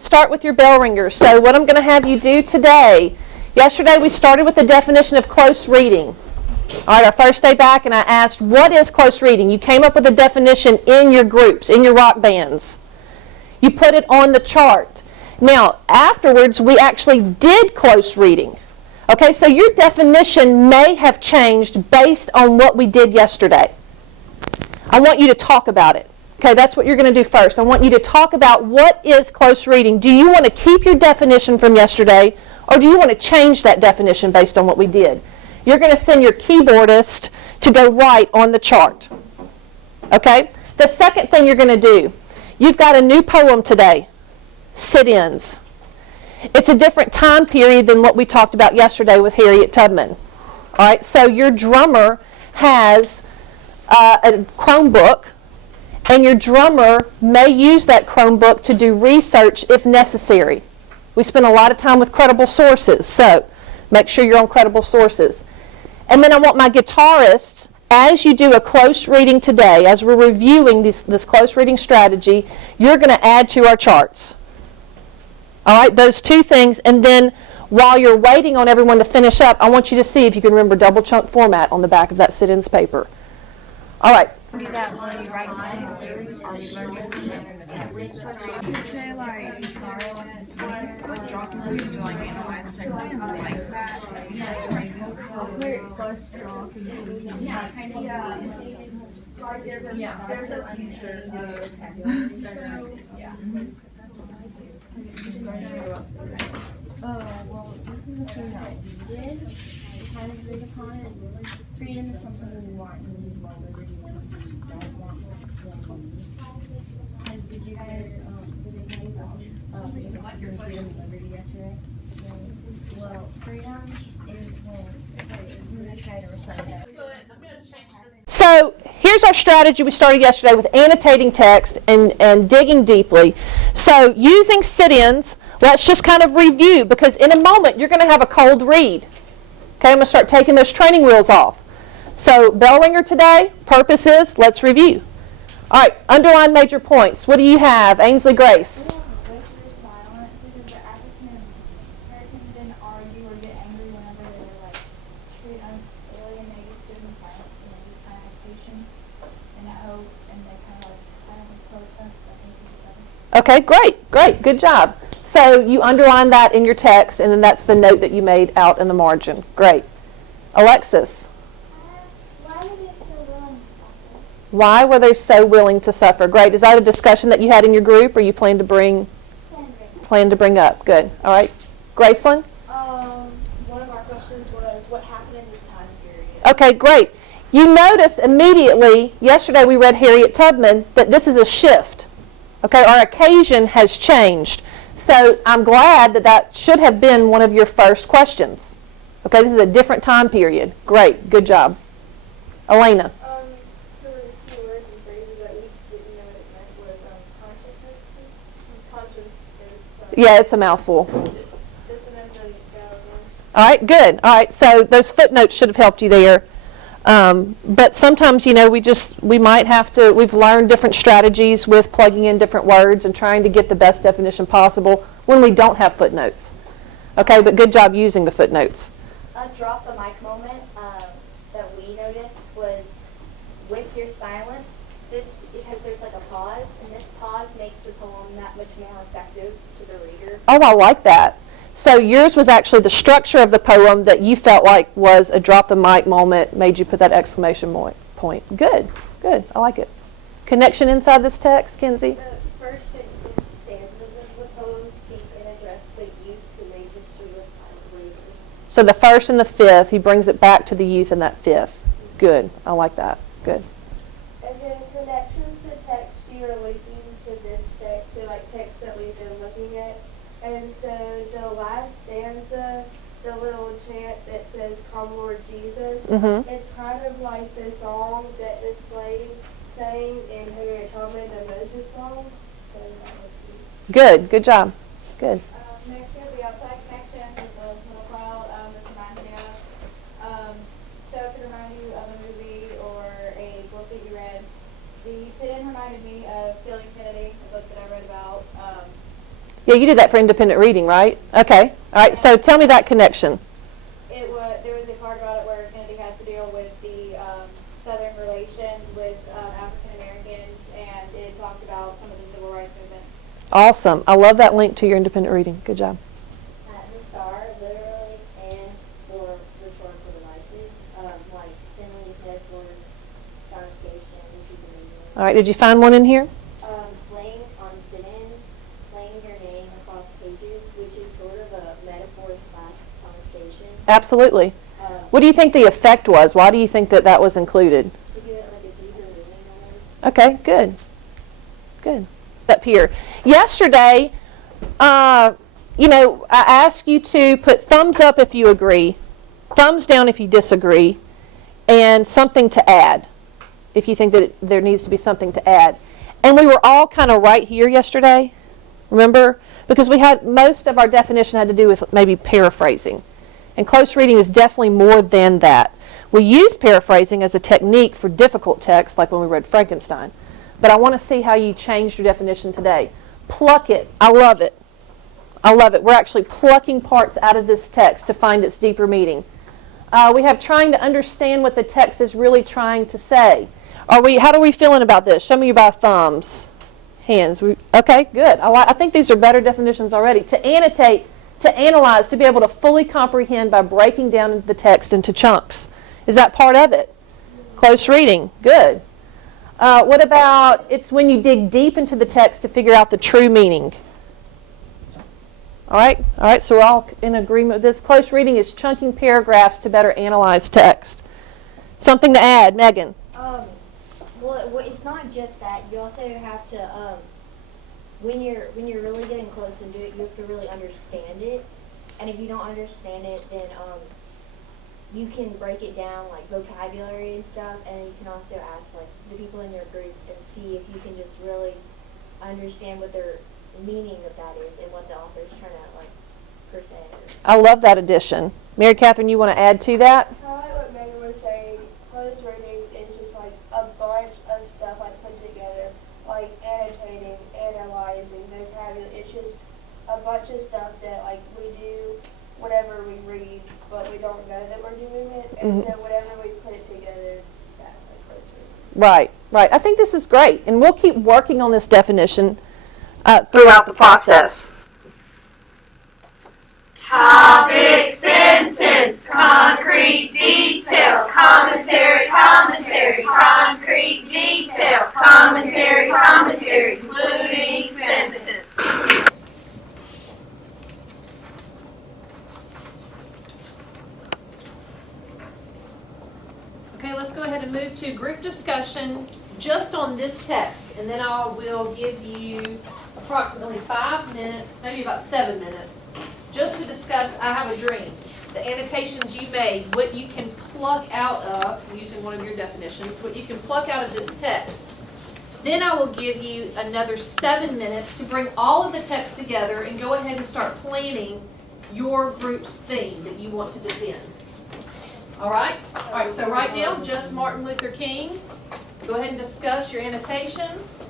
and start with your bell ringers. So what I'm going to have you do today, yesterday we started with the definition of close reading. All right, our first day back, and I asked, what is close reading? You came up with a definition in your groups, in your rock bands. You put it on the chart. Now, afterwards, we actually did close reading. Okay, so your definition may have changed based on what we did yesterday. I want you to talk about it. Okay, that's what you're going to do first. I want you to talk about what is close reading. Do you want to keep your definition from yesterday, or do you want to change that definition based on what we did? You're going to send your keyboardist to go write on the chart. Okay? The second thing you're going to do, you've got a new poem today, Sit-ins. It's a different time period than what we talked about yesterday with Harriet Tubman. All right? So your drummer has a Chromebook, and your drummer may use that Chromebook to do research if necessary. We spend a lot of time with credible sources, so make sure you're on credible sources. And then I want my guitarists, as you do a close reading today, as we're reviewing this close reading strategy, you're going to add to our charts. All right, those two things. And then while you're waiting on everyone to finish up, I want you to see if you can remember double chunk format on the back of that sit-ins paper. All right. Do that while you write letters. Are we learning say like drop the to like analyze text like that. plus draw? Yeah, kind of. Yeah. There's a feature. Yeah. Well, this is the thing that we did. We kind of agreed upon it. Freedom is something we want and we need while liberty is something we don't want. And did you guys, did they tell you about freedom and liberty yesterday? Well, freedom is when we're going to try to recite that. So here's our strategy we started yesterday with annotating text and digging deeply. So using sit-ins, let's just kind of review, because in a moment you're going to have a cold read. Okay, I'm going to start taking those training wheels off. So bell ringer today, purpose is, let's review. All right, underline major points. What do you have, Ainsley Grace? Silent because the African Americans didn't argue or get angry whenever they were like treated unfairly, and they just stood in silence and they just kind of had patience and hope, and they kind of protest that they did each other. Okay, great, good job. So you underline that in your text, and then that's the note that you made out in the margin. Great. Alexis? Why were they so willing to suffer? Why were they so willing to suffer? Great. Is that a discussion that you had in your group, or you plan to bring up? Good. All right. Graceland? One of our questions was, what happened in this time period? Okay, great. You notice immediately, yesterday we read Harriet Tubman, that this is a shift. Okay, our occasion has changed. So I'm glad that should have been one of your first questions. Okay, this is a different time period. Great, good job. Elena. There were a few words and phrases that we didn't know what it meant was consciousness. Conscience is Yeah, it's a mouthful. dissonance and All right, good. All right, so those footnotes should have helped you there. But sometimes, we might have to, we've learned different strategies with plugging in different words and trying to get the best definition possible when we don't have footnotes. Okay, but good job using the footnotes. A drop the mic moment that we noticed was with your silence, because there's like a pause, and this pause makes the poem that much more effective to the reader. Oh, I like that. So yours was actually the structure of the poem that you felt like was a drop the mic moment, made you put that exclamation point. Good. I like it. Connection inside this text, Kinsey? The first and fifth stanzas of the poem speak and address the youth who made history with silent labor. So the first and the fifth, he brings it back to the youth in that fifth. Good. I like that. Good. And then connections to text, you are linking to this text, to like text that we've been looking at. And so the last stanza, the little chant that says, "Come Lord Jesus," it's kind of like the song that the slaves sang in Harriet Tubman, the Moses song. So that was cute. Good job. Good. Next year, the outside connection with the little crowd. This reminds me of, so it could remind you of a movie or a book that you read. The sit-in reminded me of Feeling Kennedy, a book that I read about Yeah, you did that for independent reading, right? Okay. All right. So tell me that connection. There was a part about it where Kennedy had to deal with the Southern relations with African Americans, and it talked about some of the civil rights movement. Awesome. I love that link to your independent reading. Good job. The star, literally, and for rhetorical devices, like similes, metaphors, sonification, repeated meaning. All right. Did you find one in here? Playing on sit-ins, playing your name across pages, which is sort of a metaphor slash sonification. Absolutely. What do you think the effect was? Why do you think that that was included? To give it like a deeper meaning almost. Okay, good. Good. Up here. Yesterday, I asked you to put thumbs up if you agree, thumbs down if you disagree, and something to add if you think that there needs to be something to add. And we were all kind of right here yesterday, remember? Because we had most of our definition had to do with maybe paraphrasing. And close reading is definitely more than that. We use paraphrasing as a technique for difficult texts, like when we read Frankenstein. But I want to see how you changed your definition today. Pluck it. I love it. I love it. We're actually plucking parts out of this text to find its deeper meaning. We have trying to understand what the text is really trying to say. How are we feeling about this? Show me by thumbs. Hands. Okay, good. I think these are better definitions already. To annotate, to analyze, to be able to fully comprehend by breaking down the text into chunks. Is that part of it? Close reading. Good. What about it's when you dig deep into the text to figure out the true meaning? All right, so we're all in agreement with this. Close reading is chunking paragraphs to better analyze text. Something to add, Megan? Well, it's not just that. You also have to, when you're really getting close into it, you have to really understand it. And if you don't understand it, then you can break it down, like vocabulary and stuff, and you can also ask like the people in your group and see if you can just really understand what their meaning of that is and what the author's trying to like present. I love that addition. Mary Catherine, you want to add to that? I like what Megan was saying. Close reading is just like a bunch of stuff like put together, like annotating, analyzing, vocabulary. It's just a bunch of stuff that like we do whenever we read, but we don't know that we're doing it. And so whenever we put it together, that's like close reading. Right. I think this is great, and we'll keep working on this definition throughout the process. Topic, sentence, concrete, detail, commentary, concrete, detail, commentary, including sentence. Okay, let's go ahead and move to group discussion just on this text, and then I will give you approximately 5 minutes, maybe about 7 minutes, just to discuss I Have a Dream, the annotations you made, what you can pluck out of, using one of your definitions, what you can pluck out of this text. Then I will give you another 7 minutes to bring all of the text together and go ahead and start planning your group's theme that you want to defend. All right, so right now, just Martin Luther King. Go ahead and discuss your annotations.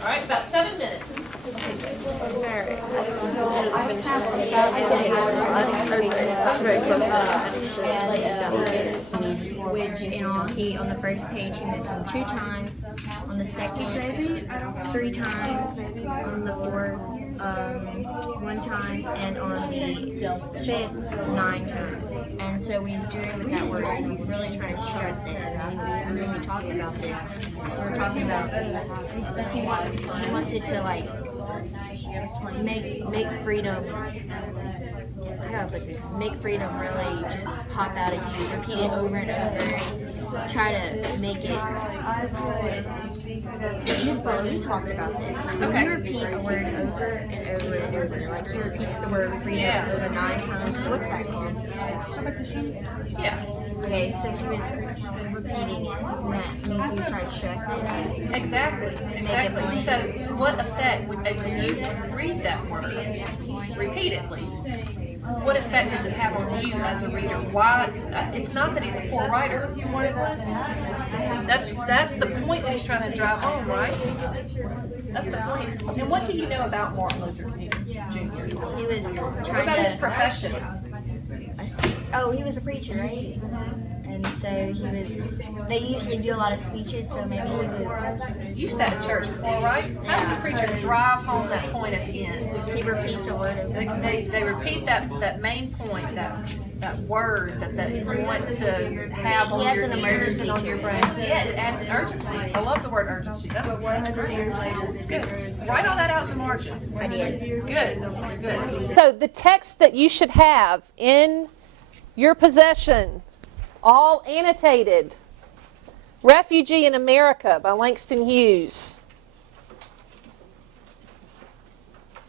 All right, about 7 minutes. Which he on the first page he mentioned 2 times, on the second 3 times, on the fourth 1 time, and on the fifth 9 times. And so what he's doing with that word is he's really trying to stress it. And when we talked about this, we were talking about he wants it to like make freedom. How do I put this? Make freedom really just pop out of you. Repeat it over and over. Try to make it. We talked about this. When you repeat a word over and over and over, like he repeats the word freedom over 9 times. So what's that called? Yeah. Okay, so he was repeating it. And that means he was trying to stress it. Exactly. So what effect would when you read that word repeatedly? What effect does it have on you as a reader? Why? It's not that he's a poor writer. That's the point that he's trying to drive home, right? That's the point. And what do you know about Martin Luther King? He was What trying about his to. profession? Oh, he was a preacher, right? And so he was. They usually do a lot of speeches, so maybe he was. You sat in church before, right? How does the preacher drive home that point at the end? He repeats a word over and over. They repeat that main point, that word that you want to have on He adds your an ears emergency and on to your it. brain. Yeah, it adds an urgency. I love the word urgency. That's great. That's good. Write all that out in the margin. I did. Good. So the text that you should have in your possession, all annotated. Refugee in America by Langston Hughes.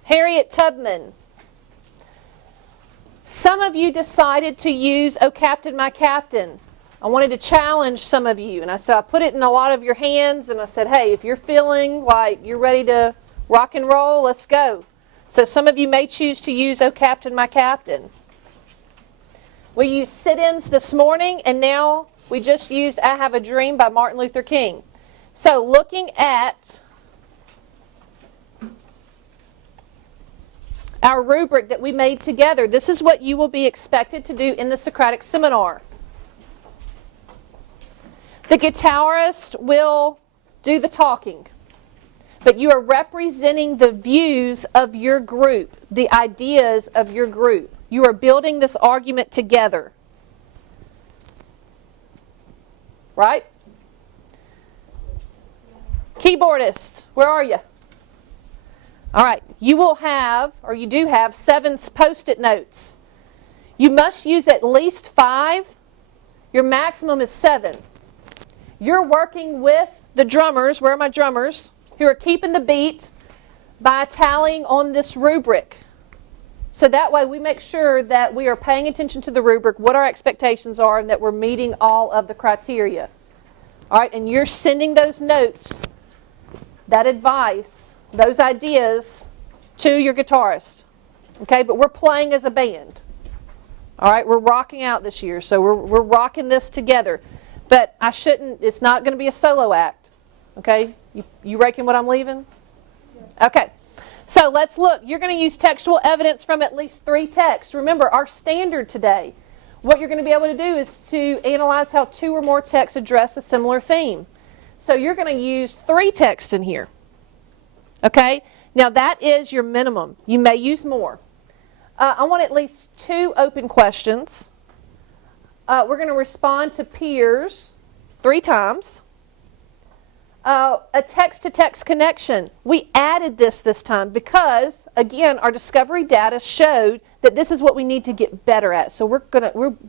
Harriet Tubman. Some of you decided to use "Oh Captain, My Captain." I wanted to challenge some of you, and I put it in a lot of your hands, and I said, hey, if you're feeling like you're ready to rock and roll, let's go. So some of you may choose to use "Oh Captain, My Captain." We used sit-ins this morning, and now we just used "I Have a Dream" by Martin Luther King. So looking at our rubric that we made together, this is what you will be expected to do in the Socratic seminar. The guitarist will do the talking, but you are representing the views of your group, the ideas of your group. You are building this argument together. Right? Keyboardist, where are you? All right, you will have, or you do have, 7 Post-it notes. You must use at least 5. Your maximum is 7. You're working with the drummers, where are my drummers, who are keeping the beat by tallying on this rubric. So that way we make sure that we are paying attention to the rubric, what our expectations are, and that we're meeting all of the criteria. All right, and you're sending those notes, that advice, those ideas to your guitarist. Okay, but we're playing as a band. All right, we're rocking out this year, so we're rocking this together. But it's not going to be a solo act. Okay, you reckon what I'm leaving? Okay. So let's look. You're going to use textual evidence from at least 3 texts. Remember, our standard today, what you're going to be able to do is to analyze how 2 or more texts address a similar theme. So you're going to use 3 texts in here. Okay? Now that is your minimum. You may use more. I want at least 2 open questions. We're going to respond to peers 3 times. A text-to-text connection. We added this time because, again, our discovery data showed that this is what we need to get better at. So we're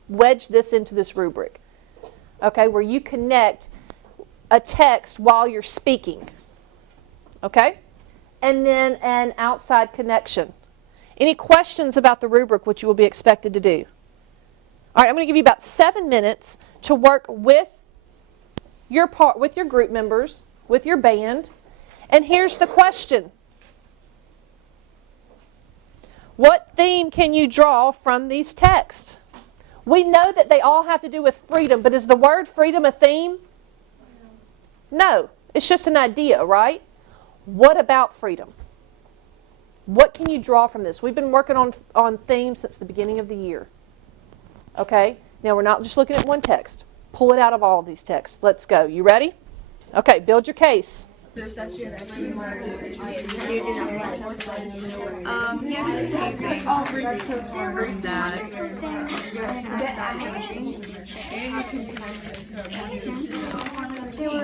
wedge this into this rubric. Okay, where you connect a text while you're speaking. Okay? And then an outside connection. Any questions about the rubric, which you will be expected to do? All right, I'm going to give you about 7 minutes to work with your group members, with your band. And here's the question. What theme can you draw from these texts? We know that they all have to do with freedom, but is the word freedom a theme? No, it's just an idea, right? What about freedom? What can you draw from this? We've been working on themes since the beginning of the year. Okay, now we're not just looking at one text. Pull it out of all of these texts. Let's go. You ready? Okay, build your case. There were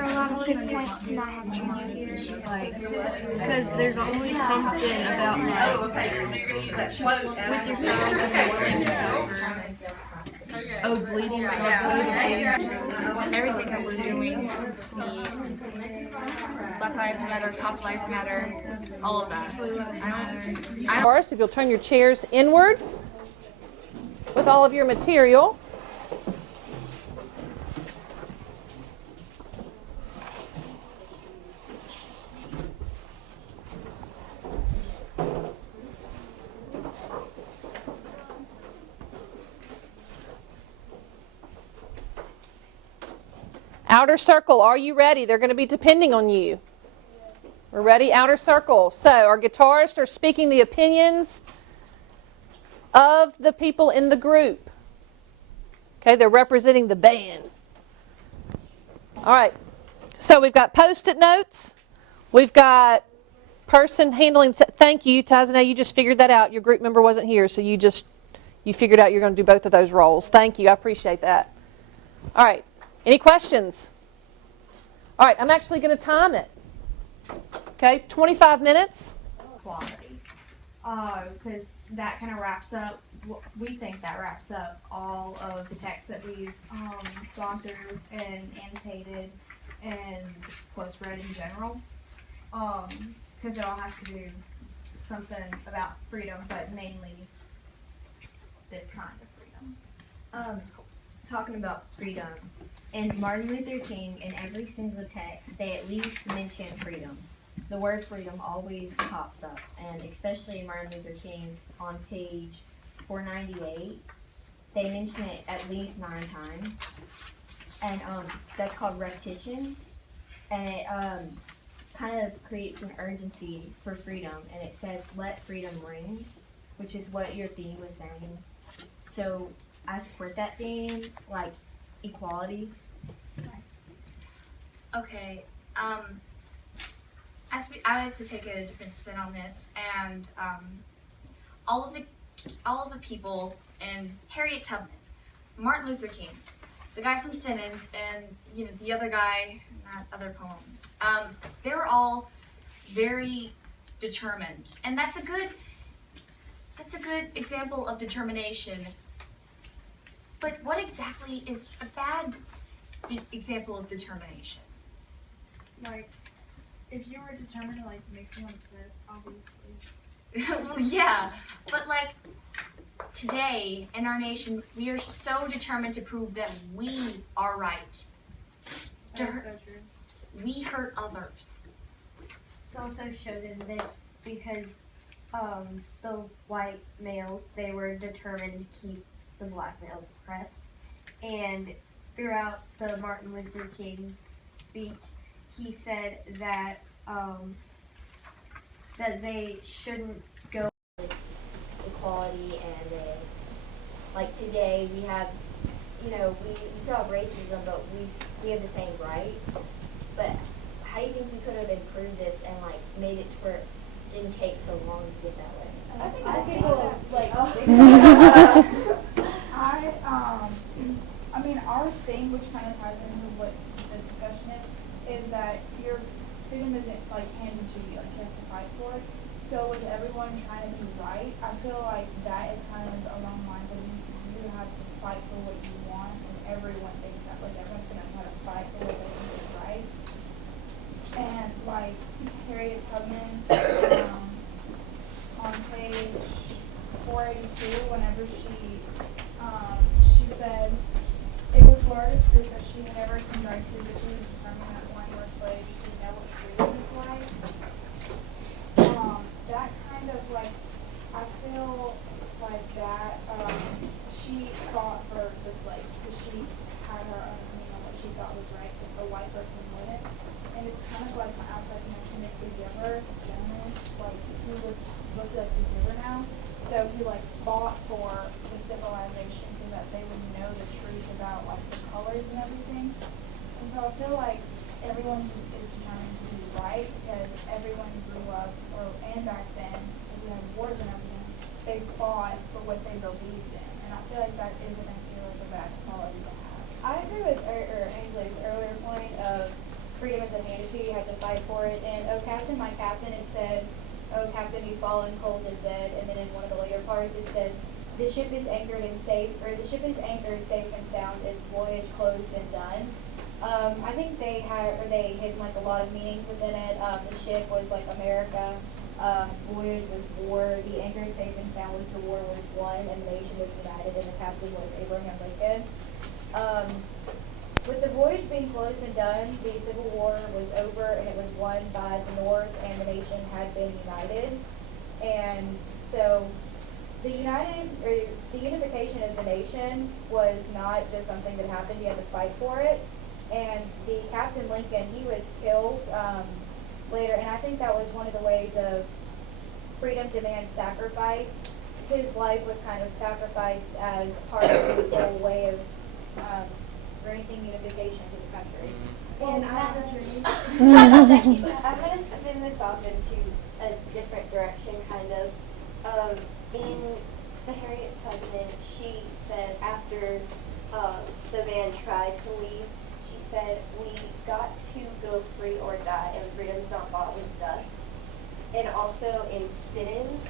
a lot of good points and I had Because there's always something about like okay. So you're going to use that quote with your friends and oh, bleeding everything that we're doing. Black Lives Matter, Top Lives Matter, all of that. First, if you'll turn your chairs inward with all of your material. Outer circle, are you ready? They're going to be depending on you. We're ready? Outer circle. So our guitarists are speaking the opinions of the people in the group. Okay, they're representing the band. All right. So we've got Post-it notes. We've got person handling. Thank you, Tazana. You just figured that out. Your group member wasn't here, so you figured out you're going to do both of those roles. Thank you. I appreciate that. All right. Any questions? All right. I'm actually going to time it. Okay, 25 minutes. Quality. Because that kind of wraps up, we think that wraps up all of the texts that we've gone through and annotated and just close read in general. Because it all has to do something about freedom, but mainly this kind of freedom. Talking about freedom, and Martin Luther King, in every single text, they at least mention freedom. The word freedom always pops up, and especially Martin Luther King on page 498, they mention it at least 9 times, and that's called repetition, and it kind of creates an urgency for freedom, and it says, "Let freedom ring," which is what your theme was saying. So I support that theme, like equality. Okay, I like to take a different spin on this, and all of the people, and Harriet Tubman, Martin Luther King, the guy from Simmons, and the other guy in that other poem, they were all very determined, and that's a good example of determination. But what exactly is a bad example of determination? Like, if you were determined to, like, make someone upset, obviously. Well, yeah, but like today in our nation, we are so determined to prove that we are right. That's so true. We hurt others. It's also showed in this because the white males, they were determined to keep the black males oppressed. And throughout the Martin Luther King speech, he said that that they shouldn't go Equality, and then, like, today we have, we still have racism, but we have the same right. But how do you think we could have improved this and, like, made it to where it didn't take so long to get that way? I think it's people, like, I mean, our thing, which kind of ties into what the discussion is that your freedom isn't, like, handed to you, like, you have to fight for it. So with everyone trying to be right, I feel like that is kind of along the lines of you have to fight for what you want, and everyone thinks that, like, everyone's going to try to fight for what they think is right. And, like, Harriet Tubman, on page 482, whenever she said, it was Florida's proof that she had never contrived to, but she was determined that one more slave should know what freedom is like. That kind of, like, I feel like that, she fought for the slaves because she had her own opinion on what she thought was right, if a white person wouldn't. And it's kind of like my outside connection is the giver, Jonas, like, he was supposed to be, like, the giver now. So he, like, fought for the civilization so that they would know the truth about, like, the colors and everything. And so I feel like everyone is determined to be right because everyone grew up, and back then, because we had wars and everything, they fought for what they believed in. And I feel like that isn't necessarily the bad quality to have. I agree with Ainsley's earlier point of freedom isn't handed to you, you have to fight for it. And "Oh Captain, my Captain," it said, "Oh Captain, you've fallen cold and dead." And then in one of the later parts it said, the ship is anchored safe and sound, its voyage closed and done." I think they hid like a lot of meanings within it. The ship was like America, voyage was war, the anchored safe and sound was the war was won and the nation was united, and the captain was Abraham Lincoln. With the voyage being closed and done, the Civil War was over and it was won by the North, and the nation had been united. And so the unification of the nation was not just something that happened, you had to fight for it. And the Captain Lincoln, he was killed later, and I think that was one of the ways of freedom demands sacrifice. His life was kind of sacrificed as part of the whole way of granting unification to the country. And I'm gonna spin this off into a different direction, kind of. In the Harriet Tubman, she said after the man tried to leave, she said, "We got to go free or die, and freedom's not bought with dust." And also in Siddons,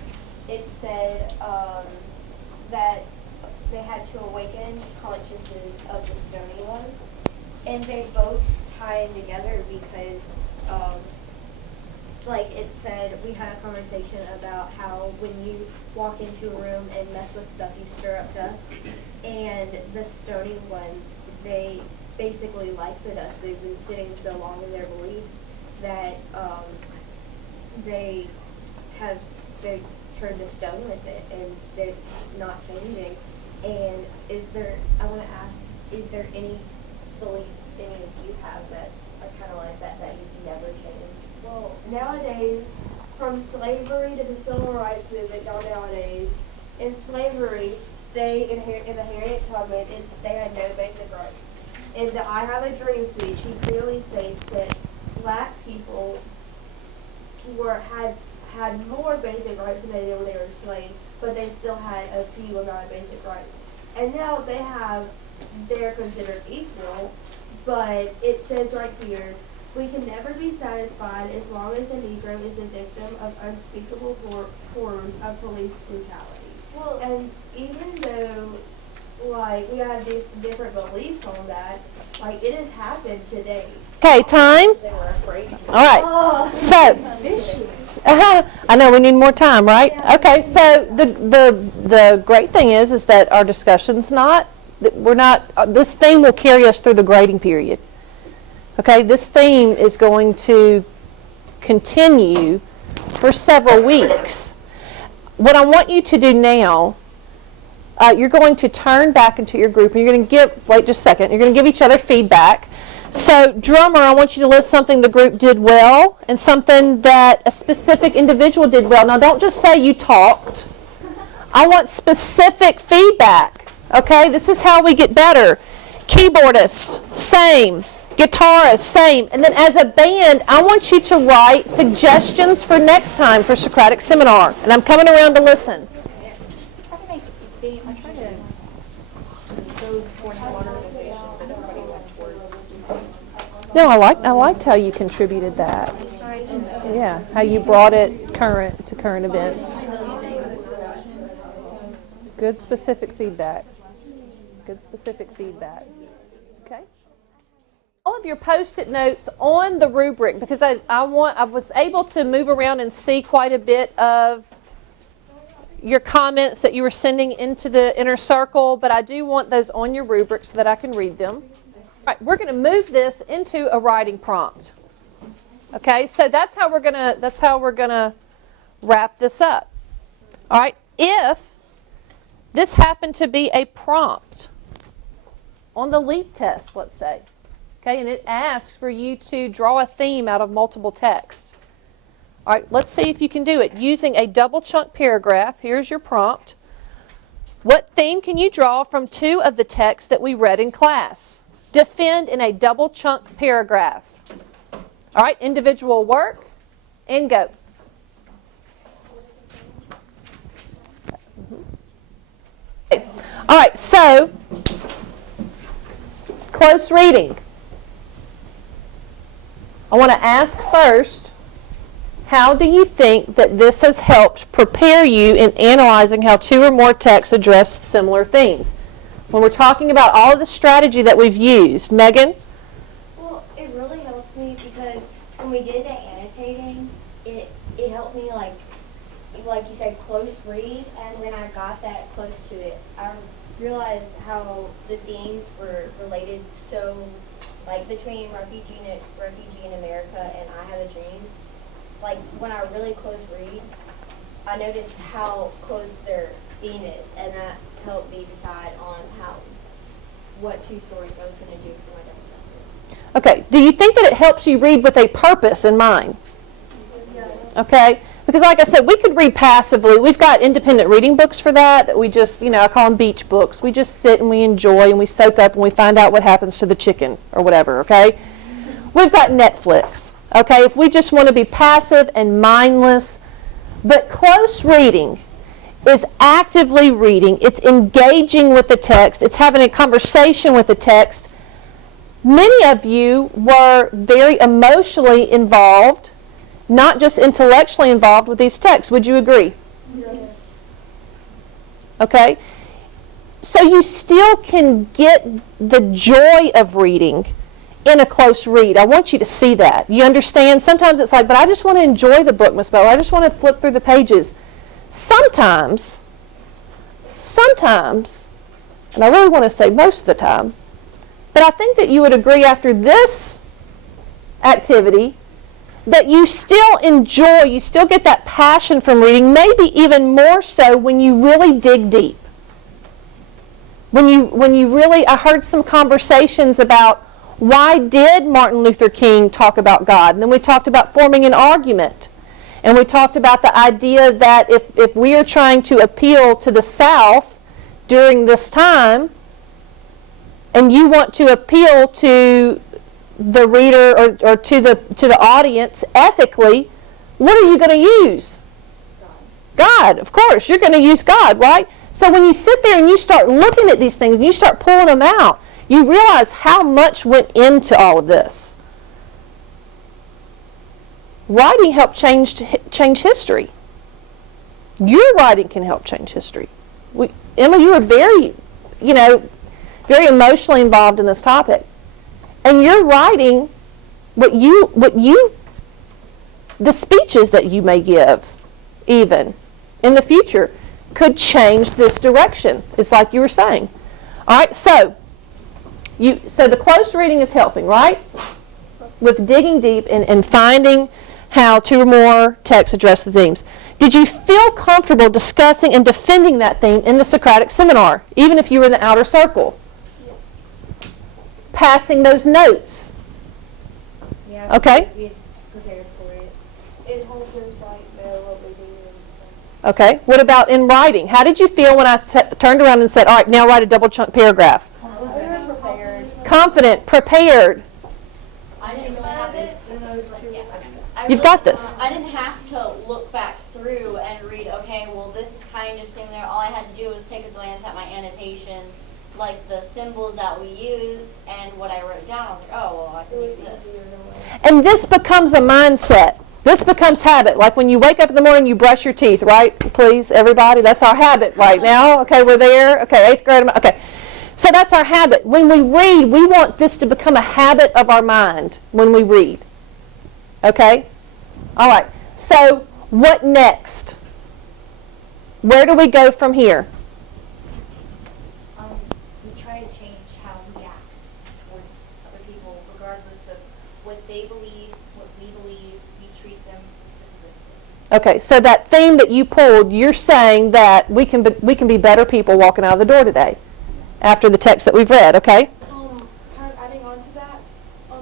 it said that they had to awaken consciences of the stony ones, and they both tie in together because, like it said, we had a conversation about how when you walk into a room and mess with stuff, you stir up dust, and the stony ones, they basically like the dust. They've been sitting so long in their beliefs that they turned to stone with it, and it's not changing. And I want to ask, is there any beliefs any of you have that are kind of like that you've never changed? Well, nowadays, from slavery to the civil rights movement down nowadays, in slavery, in the Harriet Tubman, they had no basic rights. In the I Have a Dream speech, he clearly states that black people had more basic rights than they did when they were enslaved, but they still had a few amount of basic rights. And now they're considered equal, but it says right here, "We can never be satisfied as long as the Negro is a victim of unspeakable horrors of police brutality." Well, and even though, like, we have different beliefs on that, like, it has happened today. Okay, time. they were afraid to. All right. So, Vicious. I know we need more time, right? Okay. So the great thing is that our discussion's this theme will carry us through the grading period. Okay, this theme is going to continue for several weeks. What I want you to do now, you're going to turn back into your group, and you're going to wait just a second, you're going to give each other feedback. So, drummer, I want you to list something the group did well and something that a specific individual did well. Now, don't just say you talked. I want specific feedback. Okay, this is how we get better. Keyboardist, same. Guitarist, same. And then as a band, I want you to write suggestions for next time for Socratic Seminar. And I'm coming around to listen. I can make a theme. I try to go towards modernization, but nobody likes words. No, I liked how you contributed that. Yeah, how you brought it current to current events. Good specific feedback. Good specific feedback. Okay. All of your Post-it notes on the rubric, because I was able to move around and see quite a bit of your comments that you were sending into the inner circle, but I do want those on your rubric so that I can read them. All right, we're going to move this into a writing prompt. Okay, so that's how we're gonna wrap this up. All right, if this happened to be a prompt on the LEAP test, let's say, okay, and it asks for you to draw a theme out of multiple texts. All right, let's see if you can do it using a double chunk paragraph. Here's your prompt. What theme can you draw from 2 of the texts that we read in class? Defend in a double chunk paragraph. All right, individual work, and go. Okay. All right, so close reading. I want to ask first, how do you think that this has helped prepare you in analyzing how 2 or more texts address similar themes? When we're talking about all of the strategy that we've used, Megan? Well, it really helps me because when we did the annotating, it helped me like you said, close read, and when I got that close to it, I realized how the themes were related so, like between refugee in America and I Have a Dream. Like when I really close read, I noticed how close their theme is, and that helped me decide on what 2 stories I was going to do for my double chapter. Okay, do you think that it helps you read with a purpose in mind? Okay? Because like I said, we could read passively. We've got independent reading books for that. We just, I call them beach books. We just sit and we enjoy and we soak up and we find out what happens to the chicken or whatever, okay? We've got Netflix, okay? If we just want to be passive and mindless. But close reading is actively reading. It's engaging with the text. It's having a conversation with the text. Many of you were very emotionally involved, not just intellectually involved with these texts. Would you agree? Yes. Okay? So you still can get the joy of reading in a close read. I want you to see that. You understand? Sometimes it's like, but I just want to enjoy the book, Miss Bell. I just want to flip through the pages. Sometimes, and I really want to say most of the time, but I think that you would agree after this activity that you still enjoy, you still get that passion from reading, maybe even more so when you really dig deep. When you really, I heard some conversations about why did Martin Luther King talk about God? And then we talked about forming an argument. And we talked about the idea that if we are trying to appeal to the South during this time, and you want to appeal to the reader or to the audience ethically, what are you going to use? God, of course. You're going to use God, right? So when you sit there and you start looking at these things and you start pulling them out, you realize how much went into all of this. Writing helped change history. Your writing can help change history. Emma, you were very emotionally involved in this topic. And your writing, the speeches that you may give, even in the future, could change this direction. It's like you were saying. All right, so the close reading is helping, right? With digging deep and finding how two or more texts address the themes. Did you feel comfortable discussing and defending that theme in the Socratic seminar, even if you were in the outer circle? Yes. Passing those notes. Yeah. Okay. We had prepared for it. It helps us know what we're doing. Okay. What about in writing? How did you feel when I turned around and said, all right, now write a double chunk paragraph? We were prepared. Confident, prepared. I didn't really have this. You've got this. I didn't have to look back through and read, okay, well, this is kind of similar. All I had to do was take a glance at my annotations, like the symbols that we used and what I wrote down. I was like, oh, well, I can use this. And this becomes a mindset. This becomes habit. Like when you wake up in the morning, you brush your teeth, right? Please, everybody. That's our habit right now. Okay, we're there. Okay, 8th grade. Okay. So that's our habit. When we read, we want this to become a habit of our mind when we read. Okay? All right. So what next? Where do we go from here? We try to change how we act towards other people, regardless of what they believe, what we believe. We treat them as Okay, so that theme that you pulled, you're saying that we can be better people walking out of the door today after the text that we've read, okay? Kind of adding on to that,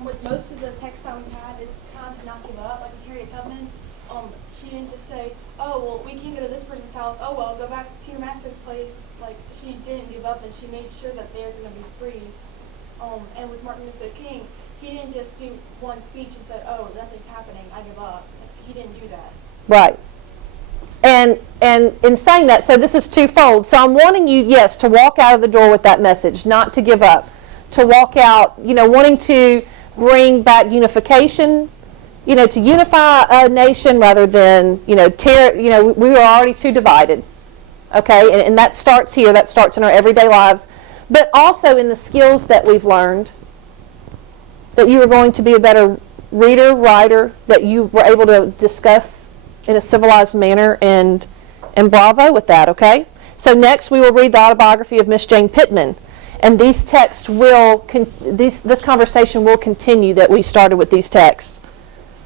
with most of the text that we had, is kind of not give up. Like with Harriet Tubman, she didn't just say, oh, well, we can't go to this person's house. Oh, well, go back to your master's place. Like, she didn't give up, and she made sure that they're going to be free. And with Martin Luther King, he didn't just do one speech and said, oh, nothing's happening, I give up. He didn't do that. Right. And in saying that, so this is twofold. So I'm wanting you, yes, to walk out of the door with that message, not to give up. To walk out, wanting to bring back unification, to unify a nation rather than, tear, we were already too divided. Okay, and that starts here, that starts in our everyday lives, but also in the skills that we've learned, that you are going to be a better reader, writer, that you were able to discuss in a civilized manner, and bravo with that, okay? So next we will read the autobiography of Miss Jane Pittman, and these texts will, this conversation will continue that we started with these texts.